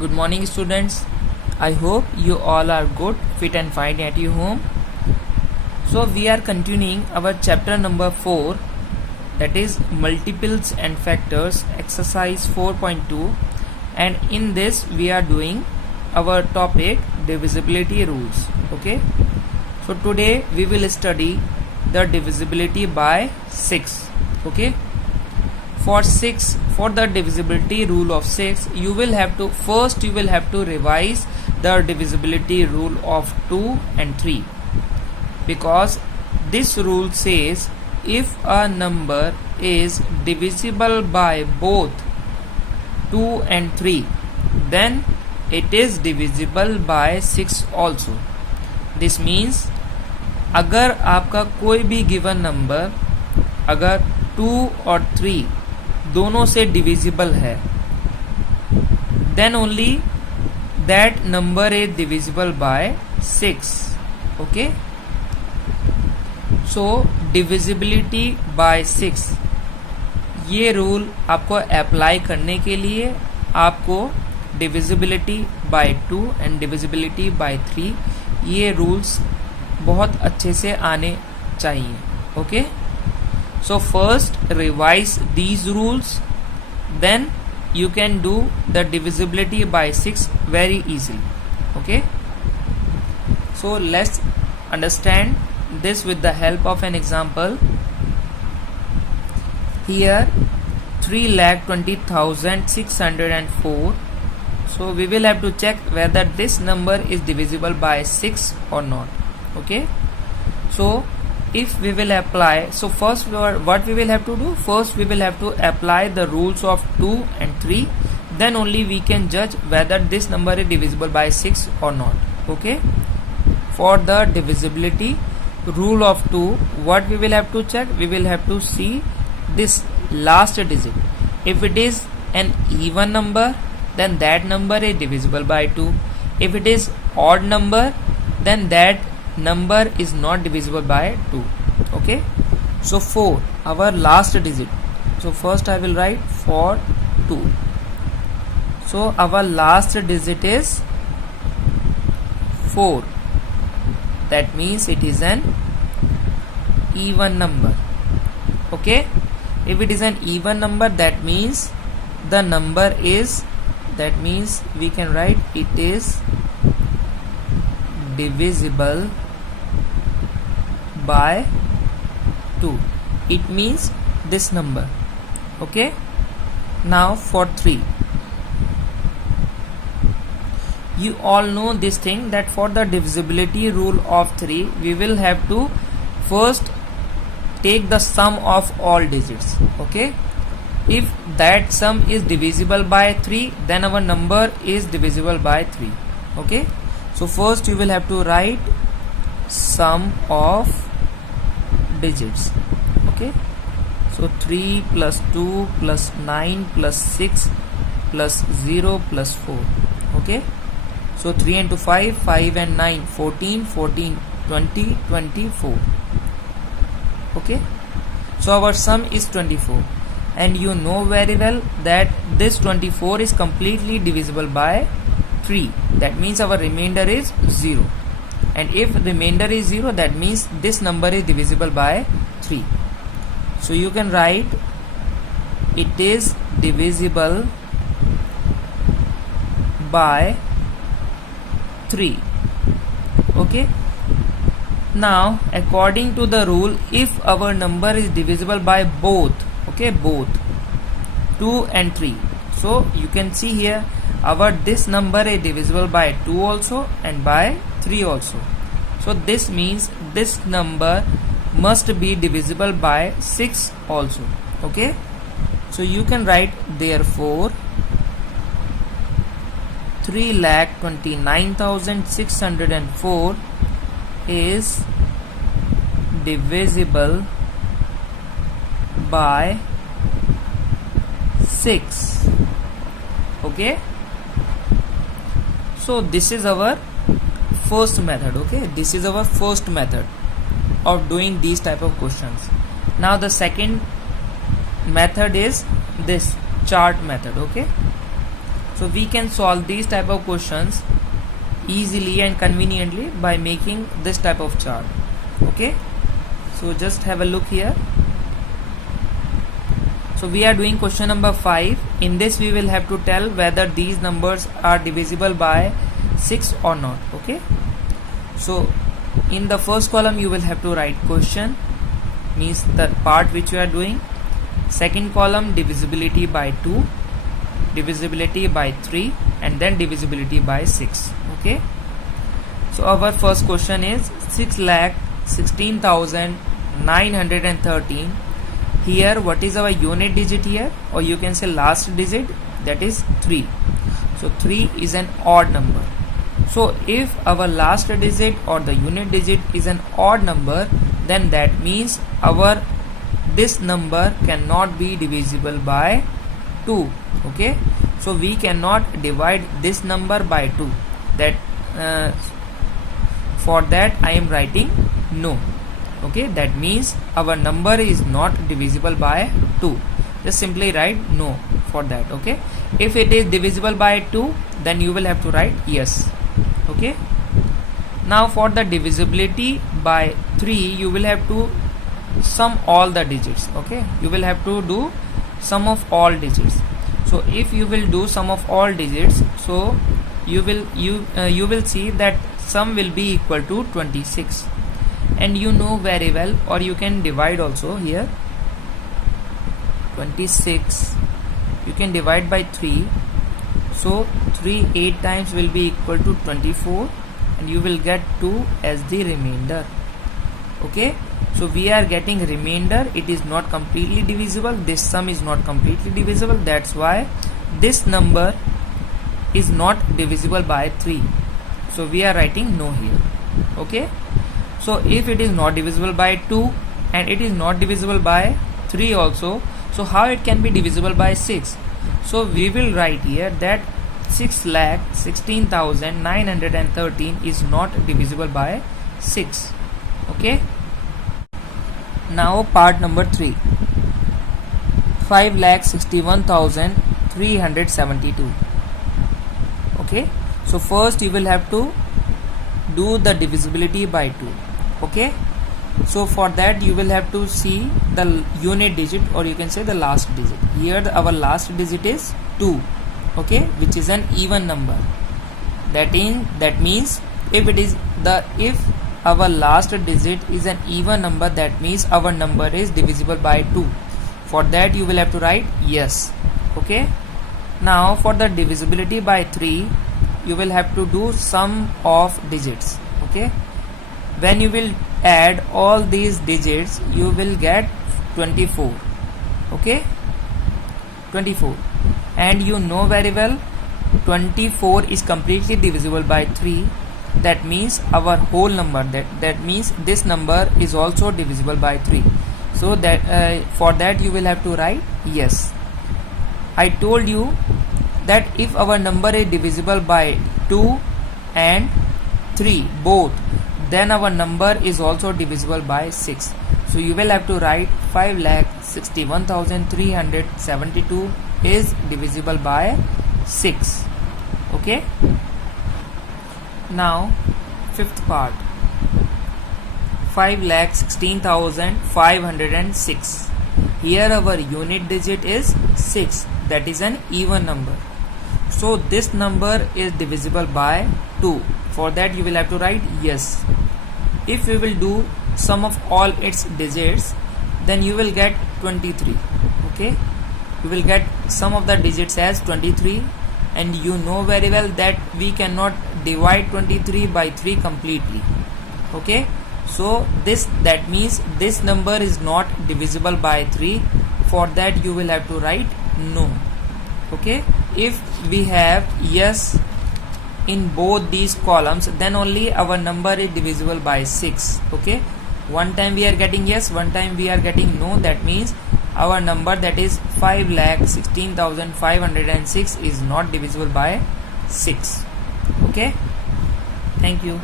Good morning, students. I hope you all are good, fit and fine at your home. So we are continuing our chapter number 4, that is multiples and factors, exercise 4.2, and in this we are doing our topic divisibility rules. Okay, so today we will study the divisibility by 6. Okay, for the divisibility rule of 6, you will have to revise the divisibility rule of 2 and 3, because this rule says if a number is divisible by both 2 and 3, then it is divisible by 6 also. This means अगर आपका कोई भी given number अगर 2 और 3 दोनों से divisible है, then only that number is divisible by 6. Okay, so divisibility by 6 ये रूल आपको अप्लाई करने के लिए आपको divisibility by 2 and divisibility by 3 ये रूल्स बहुत अच्छे से आने चाहिए. Okay, so first revise these rules, then you can do the divisibility by 6 very easily. Okay, so let's understand this with the help of an example. Here 3,20,604. So we will have to check whether this number is divisible by 6 or not. Okay, so if we will apply, so first what we will have to do, first we will have to apply the rules of 2 and 3, then only we can judge whether this number is divisible by 6 or not. Okay, for the divisibility rule of 2, what we will have to check, we will have to see this last digit. If it is an even number, then that number is divisible by 2. If it is odd number, then that number is not divisible by 2. Okay, so 4, our last digit. So first I will write for 2. So our last digit is 4. That means it is an even number. Okay, if it is an even number, that means the number is, that means we can write it is divisible by 2. It means this number. Okay, now for 3, you all know this thing, that for the divisibility rule of 3, we will have to first take the sum of all digits. Okay, if that sum is divisible by 3, then our number is divisible by 3. Okay, so first you will have to write sum of digits. Okay, so 3 plus 2 plus 9 plus 6 plus 0 plus 4. Okay, so 3 into 5, 5 and 9, 14, 14, 20, 24. Okay, so our sum is 24, and you know very well that this 24 is completely divisible by 3. That means our remainder is 0, and if remainder is 0, that means this number is divisible by 3. So you can write it is divisible by 3. Okay, now according to the rule, if our number is divisible by both, okay, both 2 and 3, so you can see here our this number is divisible by 2 also and by 3 also. So this means this number must be divisible by 6 also. Okay, so you can write therefore 3,29,604 is divisible by 6. Okay, so this is our first method. Okay, this is our first method of doing these type of questions. Now the second method is this chart method. Okay, So we can solve these type of questions easily and conveniently by making this type of chart. Okay, so just have a look here. So we are doing question number 5. In this we will have to tell whether these numbers are divisible by 6 or not. Okay, so in the first column you will have to write question, means the part which you are doing. Second column divisibility by 2, divisibility by 3, and then divisibility by 6. Okay, so our first question is 6,16,913. Here what is our unit digit here, or you can say last digit, that is 3. So 3 is an odd number. So if our last digit or the unit digit is an odd number, then that means this number cannot be divisible by 2. Okay, so we cannot divide this number by 2. That for that I am writing no. Okay, that means our number is not divisible by 2. Just simply write no for that. Okay, if it is divisible by 2, then you will have to write yes. Okay, now for the divisibility by 3, you will have to sum all the digits. Okay, you will have to do sum of all digits. So if you will do sum of all digits, so you will see that sum will be equal to 26, and you know very well, or you can divide also here. 26 you can divide by 3, so 3 8 times will be equal to 24, and you will get 2 as the remainder. Okay, so we are getting remainder. It is not completely divisible. This sum is not completely divisible. That's why this number is not divisible by 3. So we are writing no here. Okay, so if it is not divisible by 2 and it is not divisible by 3 also, so how it can be divisible by 6? So we will write here that 6,16,913 is not divisible by 6. Okay, now part number 3. 5,61,372. Okay, so first you will have to do the divisibility by 2. Okay, so for that you will have to see the unit digit, or you can say the last digit. Here our last digit is 2. Okay, which is an even number. That means if our last digit is an even number, that means our number is divisible by 2. For that you will have to write yes. Okay, now for the divisibility by 3, you will have to do sum of digits. Okay, when you will add all these digits, you will get 24. Okay, 24, and you know very well 24 is completely divisible by 3. That means our whole number, that means this number is also divisible by 3. So that for that you will have to write yes. I told you that if our number is divisible by 2 and 3 both, then our number is also divisible by 6. So you will have to write 5,61,372 is divisible by 6. Okay, now fifth part. 5,16,506. Here our unit digit is 6. That is an even number. So this number is divisible by 2. For that you will have to write yes. If we will do sum of all its digits, then you will get 23. Okay, you will get sum of the digits as 23, and you know very well that we cannot divide 23 by 3 completely. Okay, so that means this number is not divisible by 3. For that you will have to write no. Okay, if we have yes in both these columns, then only our number is divisible by 6. Okay, one time we are getting yes, one time we are getting no. That means our number, that is 5,16,506, is not divisible by 6. Okay, thank you.